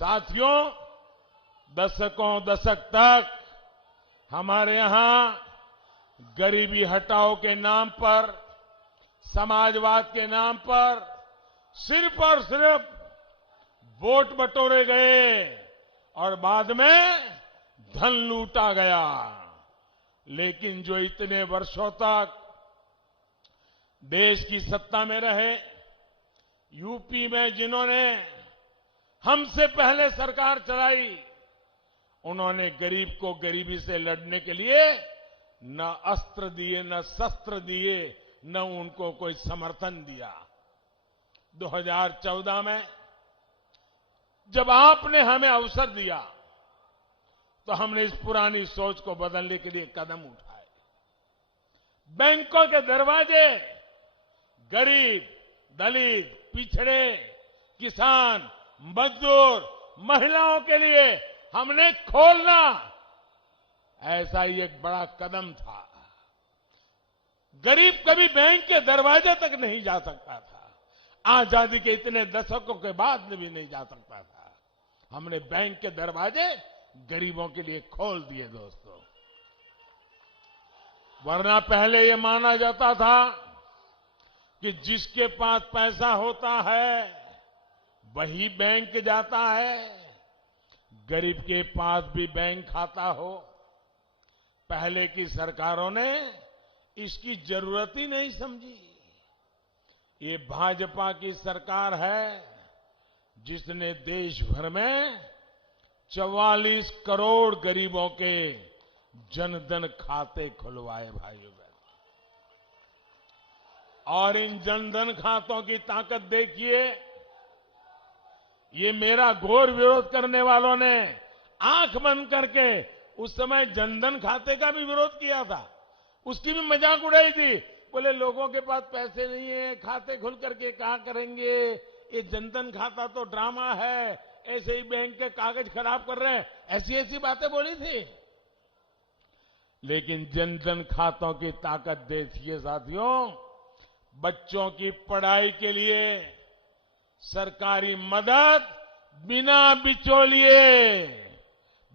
साथियों, दशक तक हमारे यहां गरीबी हटाओ के नाम पर, समाजवाद के नाम पर सिर्फ और सिर्फ वोट बटोरे गए और बाद में धन लूटा गया। लेकिन जो इतने वर्षों तक देश की सत्ता में रहे, यूपी में जिन्होंने हमसे पहले सरकार चलाई, उन्होंने गरीब को गरीबी से लड़ने के लिए न अस्त्र दिए, न शस्त्र दिए, न उनको कोई समर्थन दिया। 2014 में जब आपने हमें अवसर दिया तो हमने इस पुरानी सोच को बदलने के लिए कदम उठाए। बैंकों के दरवाजे गरीब, दलित, पिछड़े, किसान, मजदूर, महिलाओं के लिए हमने खोलना, ऐसा ही एक बड़ा कदम था। गरीब कभी बैंक के दरवाजे तक नहीं जा सकता था। आजादी के इतने दशकों के बाद भी नहीं जा सकता था। हमने बैंक के दरवाजे गरीबों के लिए खोल दिए दोस्तों। वरना पहले ये माना जाता था कि जिसके पास पैसा होता है वही बैंक जाता है। गरीब के पास भी बैंक खाता हो। पहले की सरकारों ने इसकी जरूरत ही नहीं समझी। ये भाजपा की सरकार है जिसने देश भर में 44 करोड़ गरीबों के जनधन खाते खुलवाए भाइयों बहनों। और इन जनधन खातों की ताकत देखिए। ये मेरा घोर विरोध करने वालों ने आंख बंद करके उस समय जनधन खाते का भी विरोध किया था। उसकी भी मजाक उड़ाई थी। बोले लोगों के पास पैसे नहीं है, खाते खुल करके क्या करेंगे, ये जनधन खाता तो ड्रामा है, ऐसे ही बैंक के कागज खराब कर रहे हैं, ऐसी ऐसी बातें बोली थी। लेकिन जनधन खातों की ताकत देखिए साथियों। बच्चों की पढ़ाई के लिए सरकारी मदद बिना बिचौलिए,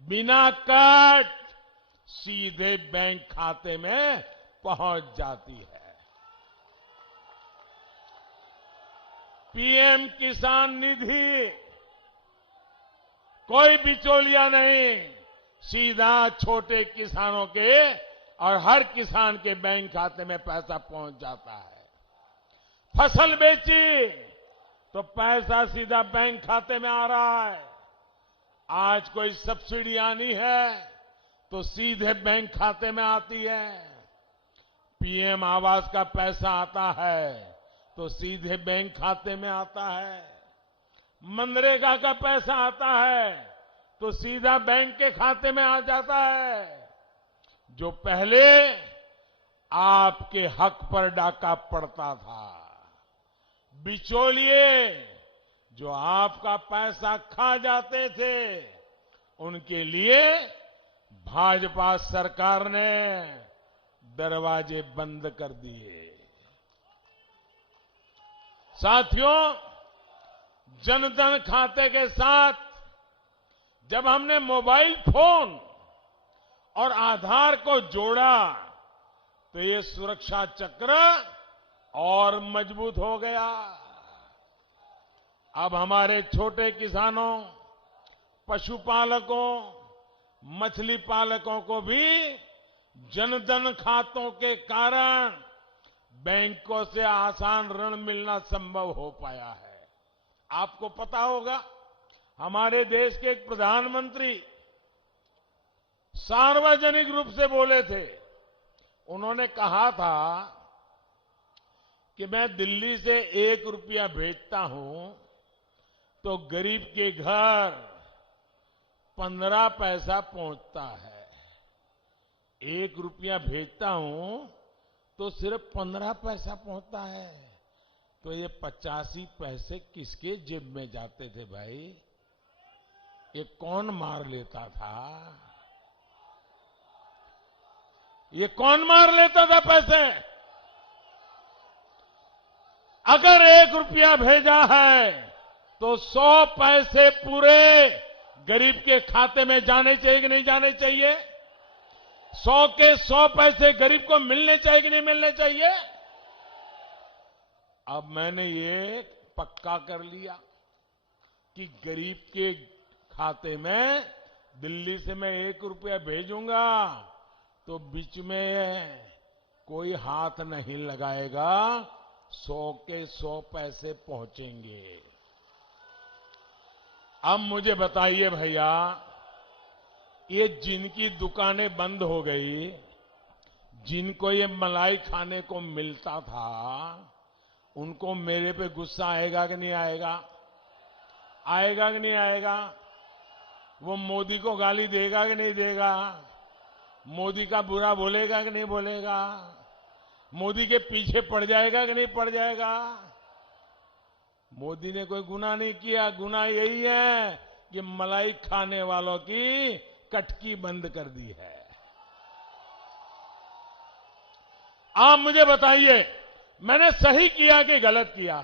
बिना कट, सीधे बैंक खाते में पहुंच जाती है। पीएम किसान निधि, कोई बिचौलिया नहीं, सीधा छोटे किसानों के और हर किसान के बैंक खाते में पैसा पहुंच जाता है। फसल बेची तो पैसा सीधा बैंक खाते में आ रहा है। आज कोई सब्सिडी आनी है तो सीधे बैंक खाते में आती है। पीएम आवास का पैसा आता है तो सीधे बैंक खाते में आता है। मनरेगा का पैसा आता है तो सीधा बैंक के खाते में आ जाता है। जो पहले आपके हक पर डाका पड़ता था, बिचौलिए जो आपका पैसा खा जाते थे, उनके लिए भाजपा सरकार ने दरवाजे बंद कर दिए। साथियों, जनधन खाते के साथ जब हमने मोबाइल फोन और आधार को जोड़ा तो ये सुरक्षा चक्र और मजबूत हो गया। अब हमारे छोटे किसानों, पशुपालकों, मछली पालकों को भी जनधन खातों के कारण बैंकों से आसान ऋण मिलना संभव हो पाया है। आपको पता होगा, हमारे देश के एक प्रधानमंत्री सार्वजनिक रूप से बोले थे। उन्होंने कहा था कि मैं दिल्ली से 1 रुपया भेजता हूं तो गरीब के घर 15 पैसा पहुंचता है। 1 रुपया भेजता हूं तो सिर्फ 15 पैसा पहुंचता है। तो ये 85 पैसे किसके जेब में जाते थे भाई? ये कौन मार लेता था? ये कौन मार लेता था पैसे? अगर 1 रुपया भेजा है तो 100 पैसे पूरे गरीब के खाते में जाने चाहिए कि नहीं जाने चाहिए? 100 के 100 पैसे गरीब को मिलने चाहिए कि नहीं मिलने चाहिए? अब मैंने ये पक्का कर लिया कि गरीब के खाते में दिल्ली से मैं 1 रुपया भेजूंगा तो बीच में कोई हाथ नहीं लगाएगा, 100 के 100 पैसे पहुंचेंगे। अब मुझे बताइए भैया, ये जिनकी दुकानें बंद हो गई, जिनको ये मलाई खाने को मिलता था, उनको मेरे पे गुस्सा आएगा कि नहीं आएगा? आएगा कि नहीं आएगा? वो मोदी को गाली देगा कि नहीं देगा? मोदी का बुरा बोलेगा कि नहीं बोलेगा? मोदी के पीछे पड़ जाएगा कि नहीं पड़ जाएगा? मोदी ने कोई गुनाह नहीं किया, गुनाह यही है कि मलाई खाने वालों की कटकी बंद कर दी है। आप मुझे बताइए, मैंने सही किया कि गलत किया?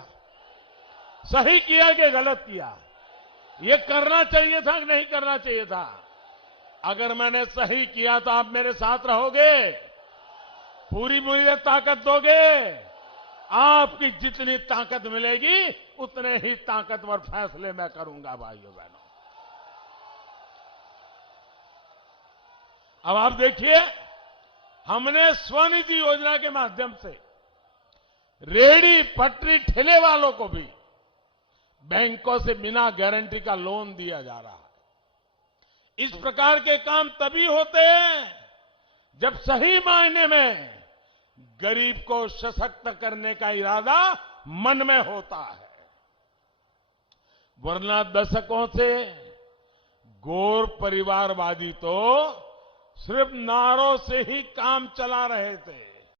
सही किया कि गलत किया? ये करना चाहिए था कि नहीं करना चाहिए था? अगर मैंने सही किया तो आप मेरे साथ रहोगे, पूरी मुझे ताकत दोगे। आपकी जितनी ताकत मिलेगी उतने ही ताकतवर फैसले मैं करूंगा भाइयों बहनों। अब आप देखिए, हमने स्वनिधि योजना के माध्यम से रेहड़ी पटरी ठेले वालों को भी बैंकों से बिना गारंटी का लोन दिया जा रहा है। इस प्रकार के काम तभी होते हैं जब सही मायने में गरीब को सशक्त करने का इरादा मन में होता है, वरना दशकों से गौर परिवारवादी तो सिर्फ नारों से ही काम चला रहे थे।